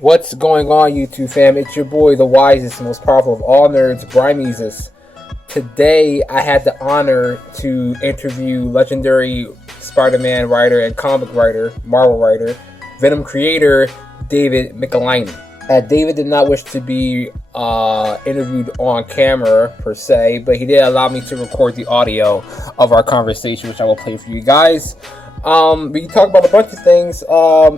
What's going on, YouTube fam? It's your boy, the wisest, most powerful of all nerds, Brimeezus. Today, I had the honor to interview legendary Spider-Man writer and comic writer, Marvel writer, Venom creator, David Michelinie. David did not wish to be interviewed on camera, per se, but he did allow me to record the audio of our conversation, which I will play for you guys. We talked about a bunch of things.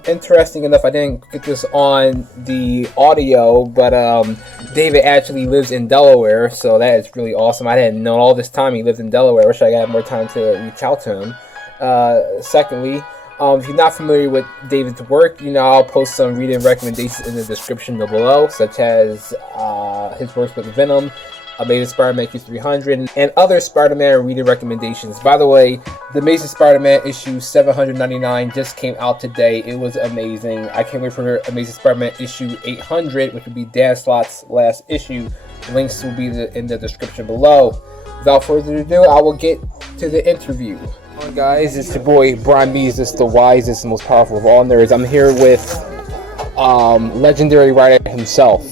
Interesting enough, I didn't get this on the audio, but David actually lives in Delaware, so that is really awesome. I didn't know all this time he lived in Delaware. I wish I had more time to reach out to him. Secondly, if you're not familiar with David's work, I'll post some reading recommendations in the description below, such as his works with Venom, Amazing Spider-Man Q300, and other Spider-Man reading recommendations. By the way, the Amazing Spider-Man issue 799 just came out today. It was amazing. I can't wait for Amazing Spider-Man issue 800, which would be Dan Slott's last issue. Links will be in the description below. Without further ado, I will get to the interview. Hi guys, it's your boy Brimeezus, the wisest and most powerful of all nerds. I'm here with legendary writer himself.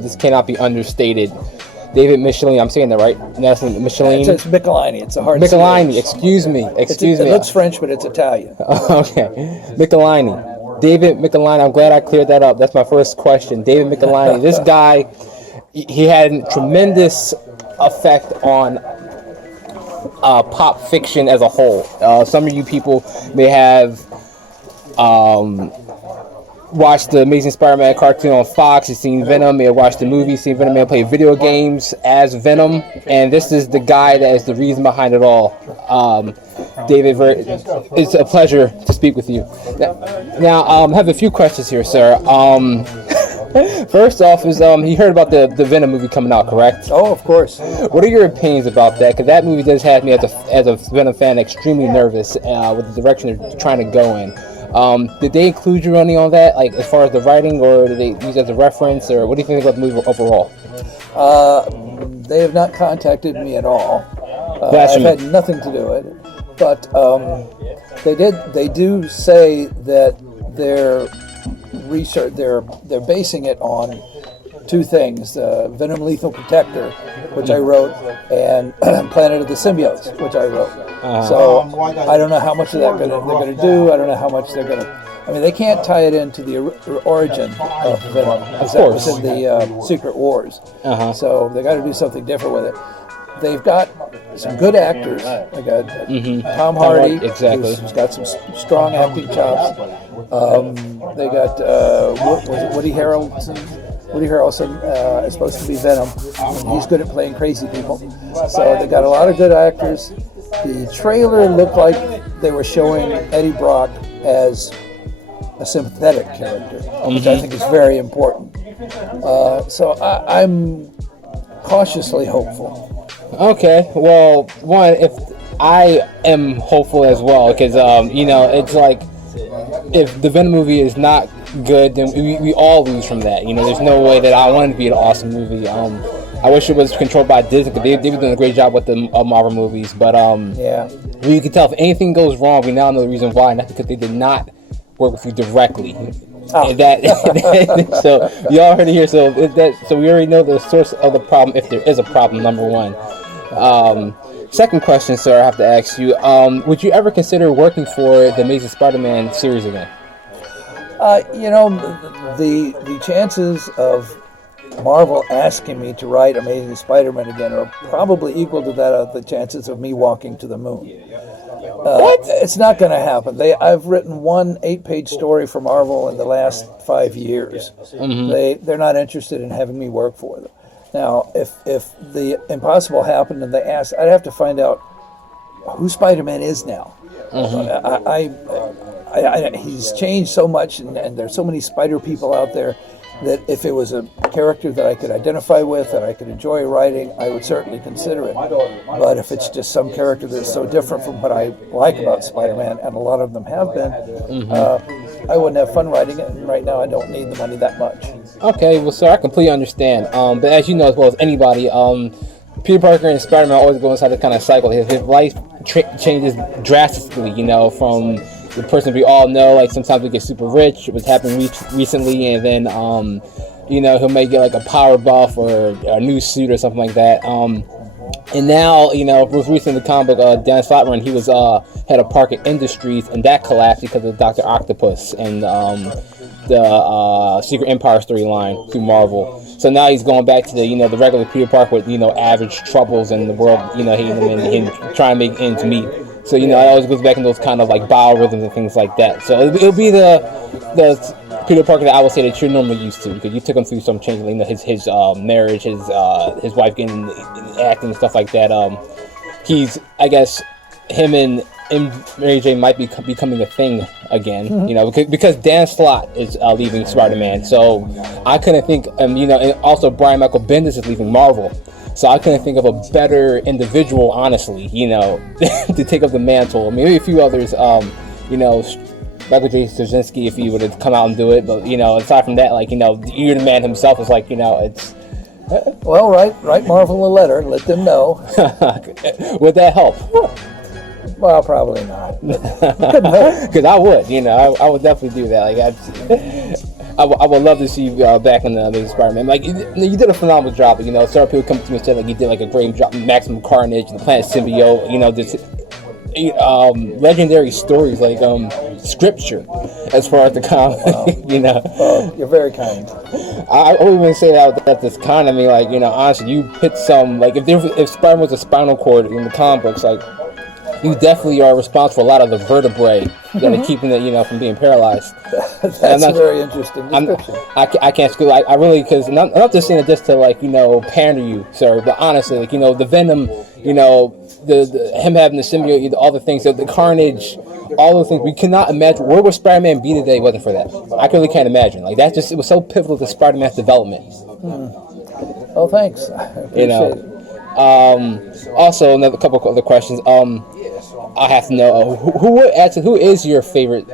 This cannot be understated. David Michelinie, I'm saying that right? That's Michelinie? It's Michelinie. It's a hard Michelinie, excuse me. It looks French, but it's Italian. Okay. Michelinie. David Michelinie, I'm glad I cleared that up. That's my first question. David Michelinie, this guy, he had a tremendous effect on pop fiction as a whole. Some of you people may have watched the Amazing Spider-Man cartoon on Fox, you've seen Venom, may have watched the movie, seen Venom, may have played video games as Venom, and this is the guy that is the reason behind it all. David, it's a pleasure to speak with you. Now, I have a few questions here, sir. First off, is he heard about the Venom movie coming out, correct? Oh, of course. What are your opinions about that? Because that movie does have me, as a Venom fan, extremely nervous with the direction they're trying to go in. Did they include you running on that, like as far as the writing, or did they use it as a reference, or what do you think about the movie overall? They have not contacted me at all. I've had nothing to do with it, but they do say that their research, they're basing it on two things: Venom Lethal Protector, which I wrote, and Planet of the Symbiotes, which I wrote. So I don't know how much of that they're going to do. I don't know how much they're going to. I mean, they can't tie it into the origin of Venom, because that was in the Secret Wars. So they got to do something different with it. They've got some good actors. They got Tom Hardy, who's got some strong acting chops. They got Woody Harrelson. Woody Harrelson is supposed to be Venom. He's good at playing crazy people. So they got a lot of good actors. The trailer looked like they were showing Eddie Brock as a sympathetic character, which I think is very important. So I'm cautiously hopeful. Okay, well, if I am hopeful as well, because it's like, if the Venom movie is not good, then we all lose from that. There's no way that I want it to be an awesome movie. I wish it was controlled by Disney, because they've been doing a great job with the Marvel movies. But you can tell if anything goes wrong, we now know the reason why, not because they did not work with you directly. So you all heard it here. So we already know the source of the problem, if there is a problem. Number one. Second question, sir, I have to ask you: would you ever consider working for the Amazing Spider-Man series again? The chances of Marvel asking me to write Amazing Spider-Man again are probably equal to that of the chances of me walking to the moon. What? It's not going to happen. I've written one 8-page story for Marvel in the last 5 years. They're not interested in having me work for them. Now, if the impossible happened and they asked, I'd have to find out who Spider-Man is now. He's changed so much, and there's so many spider people out there, that if it was a character that I could identify with, that I could enjoy writing, I would certainly consider it. But if it's just some character that's so different from what I like about Spider-Man, and a lot of them have been, I wouldn't have fun writing it, and right now I don't need the money that much. Okay, well, sir, I completely understand. But as you know as well as anybody, Peter Parker and Spider-Man always go inside this kind of cycle. His life changes drastically, from the person we all know. Like sometimes we get super rich. It was happening recently, and then you know, he'll make it like a power buff or a new suit or something like that. And now, you know, most recently the comic book, Dan Slott run, he was head of Parker Industries, and that collapsed because of Dr. Octopus and the Secret Empire storyline through Marvel. So now he's going back to the, you know, the regular Peter Parker with, you know, average troubles in the world, you know, he trying to make ends meet. So, you know, it always goes back in those kind of like biorhythms and things like that. So it'll be the Peter Parker that I would say that you're normally used to, because you took him through some changes, you know, his marriage, his wife getting acting and stuff like that. He's, I guess, him and Mary Jane might be becoming a thing again, you know, because Dan Slott is leaving Spider-Man. So I couldn't think, you know, and also Brian Michael Bendis is leaving Marvel. So I couldn't think of a better individual, honestly, you know, to take up the mantle. Maybe a few others, you know, Michael J. Straczynski, if he would have come out and do it. But, you know, aside from that, like, you know, you're the man himself is like, you know, it's... Well, write Marvel a letter, let them know. Would that help? Well, probably not. Because I would, you know, I would definitely do that. Like, I would love to see you back in the Amazing Spider-Man. Like, you did a phenomenal job. You know, certain people come to me and say, like, you did, like, a great job. Maximum Carnage, the Planet Symbiote, you know, this legendary stories, like, scripture, as far as the comic, wow. You know. Well, you're very kind. I wouldn't even say that this kind. I mean, like, you know, honestly, you hit some, like, if Spider-Man was a spinal cord in the comic books, like, you definitely are responsible for a lot of the vertebrae that are keeping it, you know, from being paralyzed. That's a very interesting description. I can't school. I really, because I'm not just saying it just to, like, you know, pander you, sir, but honestly, like, you know, the Venom, you know, the him having the symbiote, all the things, the Carnage, all those things, we cannot imagine where would Spider-Man be today wasn't for that. I really can't imagine. Like, that just, it was so pivotal to Spider-Man's development. Oh, thanks. I appreciate it. Also, another couple of other questions. I have to know who is your favorite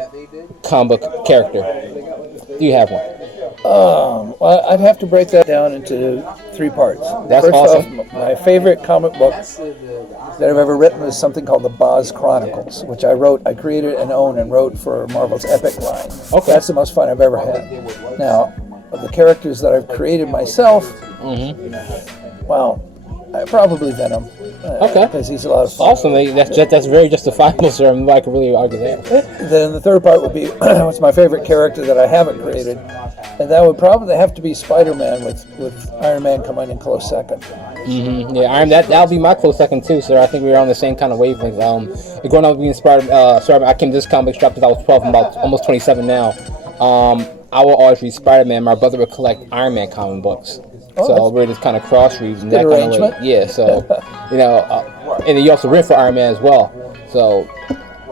comic book character? Do you have one? Well, I'd have to break that down into 3 parts. That's First awesome. off, my favorite comic book that I've ever written was something called the Boz Chronicles, which I created and owned and wrote for Marvel's Epic line. Okay. That's the most fun I've ever had. Now, of the characters that I've created myself, well, probably Venom. Okay. Because he's a lot of fun. Awesome. That's very justifiable, sir. I can really argue that. Then the third part would be what's my favorite character that I haven't created, and that would probably have to be Spider-Man, with Iron Man coming in close second. Yeah, that'll be my close second too, sir. I think we were on the same kind of wavelength. Growing up being Spider-Man, I came to this comic shop because I was 12, I'm about almost 27 now. I will always read Spider-Man. My brother would collect Iron Man comic books. So we're just kind of cross-reads and that kind of way. Yeah, so, you know, and he also read for Iron Man as well. So,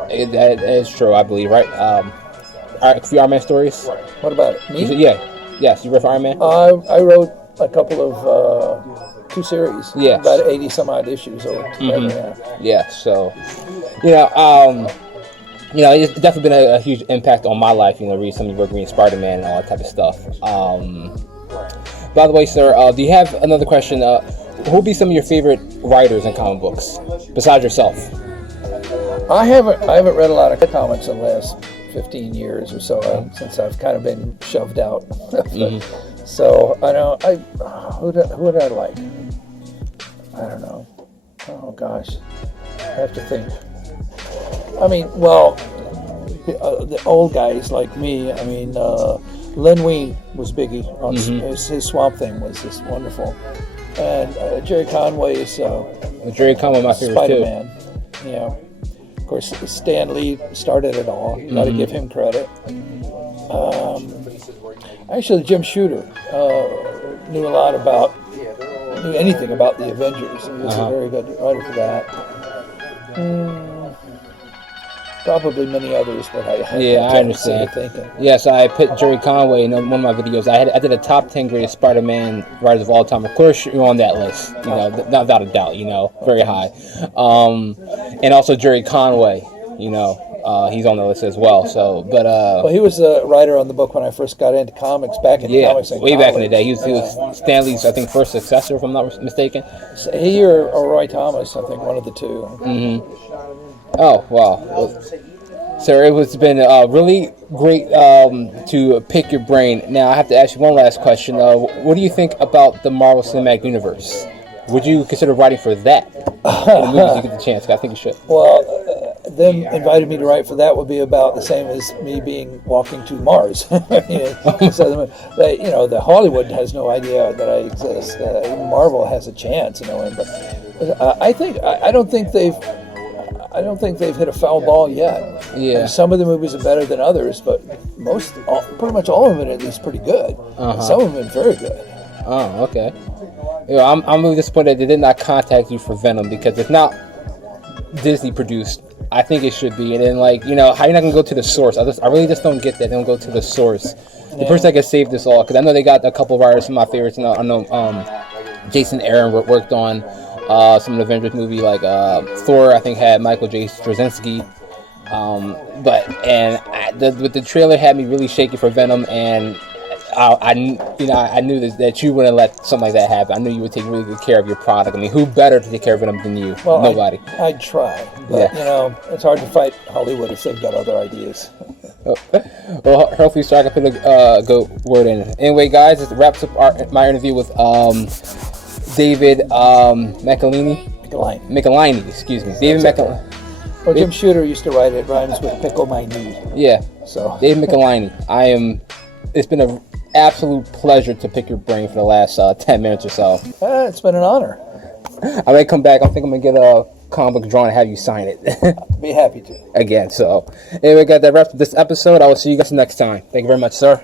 that is true, I believe, right? A few Iron Man stories? What about it? Me? Yes, you read for Iron Man? I wrote a couple of 2 series. Yes. About 80-some-odd issues. Yeah, so, you know, it's definitely been a huge impact on my life, you know, reading some of your work, reading Spider-Man and all that type of stuff. By the way, sir, do you have another question? Who would be some of your favorite writers in comic books, besides yourself? I haven't read a lot of comics in the last 15 years or so, since I've kind of been shoved out. So, who would I like? I don't know. Oh, gosh. I have to think. I mean, well, the old guys like me, I mean, Len Wein was Biggie. His Swamp Thing was just wonderful. And Jerry Conway is Jerry Conway, my favorite Spider-Man. Too. Yeah. Of course, Stan Lee started it all. You got to give him credit. Actually, Jim Shooter knew anything about the Avengers. He was a very good writer for that. Probably many others, but I understand. Yes, I put Jerry Conway in one of my videos. I did a top 10 greatest Spider-Man writers of all time. Of course, you're on that list. You know, without a doubt. You know, very high. And also Jerry Conway. You know, he's on the list as well. So, but well, he was a writer on the book when I first got into comics back in comics. Way back in the day. He was Stan Lee's, I think, first successor, if I'm not mistaken. He or Roy Thomas, I think, one of the two. Oh, wow. Sir, it's been really great to pick your brain. Now, I have to ask you one last question. What do you think about the Marvel Cinematic Universe? Would you consider writing for that in the movies you get the chance? I think you should. Well, them inviting me to write for that would be about the same as me walking to Mars. So, the Hollywood has no idea that I exist. Marvel has a chance, but I don't think they've hit a foul ball yet. Yeah. And some of the movies are better than others, but pretty much all of them are at least pretty good. Some of them have been very good. Oh, okay. I'm really disappointed they did not contact you for Venom because it's not Disney produced. I think it should be. And then, how you're not gonna go to the source? I really just don't get that. They don't go to the source. The person that can save this all, because I know they got a couple of writers, some of my favorites. I know Jason Aaron worked on some of the Avengers movie, like Thor. I think had Michael J. Straczynski. But the trailer had me really shaky for Venom, and I knew that you wouldn't let something like that happen. I knew you would take really good care of your product. I mean, who better to take care of Venom than you? Well, nobody. I'd try, but it's hard to fight Hollywood if they've got other ideas. Well, hopefully, I can put a good word in. Anyway, guys, this wraps up my interview with David Michelinie. Excuse me, David Michelinie. Well, Jim Shooter used to write it rhymes with pickle my knee. Yeah. So David Michelinie. It's been an absolute pleasure to pick your brain for the last 10 minutes or so. It's been an honor. I may come back. I think I'm going to get a comic book drawn and have you sign it. Be happy to. Again, so. Anyway, guys, that wraps up this episode. I will see you guys next time. Thank you very much, sir.